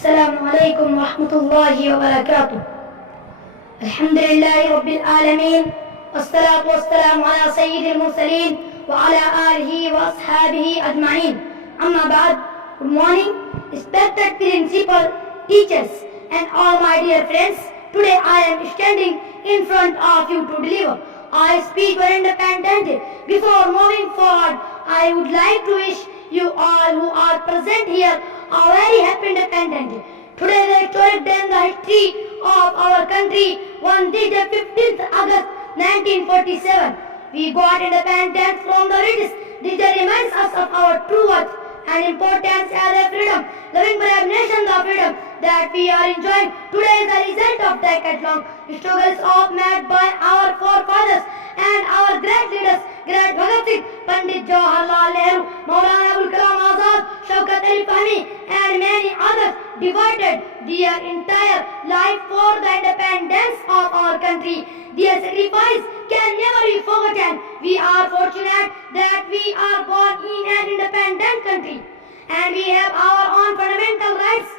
السلام عليكم ورحمة الله وبركاته. الحمد لله رب العالمين والصلاة والسلام على سيد المرسلين وعلى آله وأصحابه أجمعين. أما بعد, good morning, respected principal, teachers and all my dear friends. Today I am standing in front of you to deliver I speak for independent. Before moving forward, I would like to wish you all who are present here a very happy independence. Today the historic day in the history of our country on this day 15th August 1947. We got independence from the British. This day reminds us of our true worth and importance as a freedom, loving brave nation, the freedom that we are enjoying today is the result of decade-long struggles made by our forefathers and our great leaders, great Bhagat Singh, Pandit Jawaharlal Nehru, Maulana Abul Kalam Azad, Shaukat Ali Fahmi, and many others devoted their entire life for the independence of our country. Their sacrifice can never be forgotten. We are fortunate that we are born in an independent country and we have our own fundamental rights.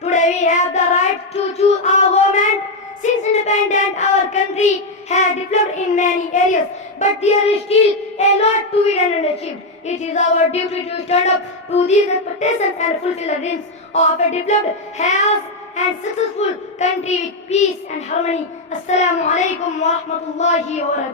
Today we have the right to choose our government. Since independent, our country has developed in many areas, but there is still a lot to be done and achieved. It is our duty to stand up to these expectations and fulfill the dreams of a developed, healthy and successful country with peace and harmony. Assalamu alaikum wa rahmatullahi wa barakatuh.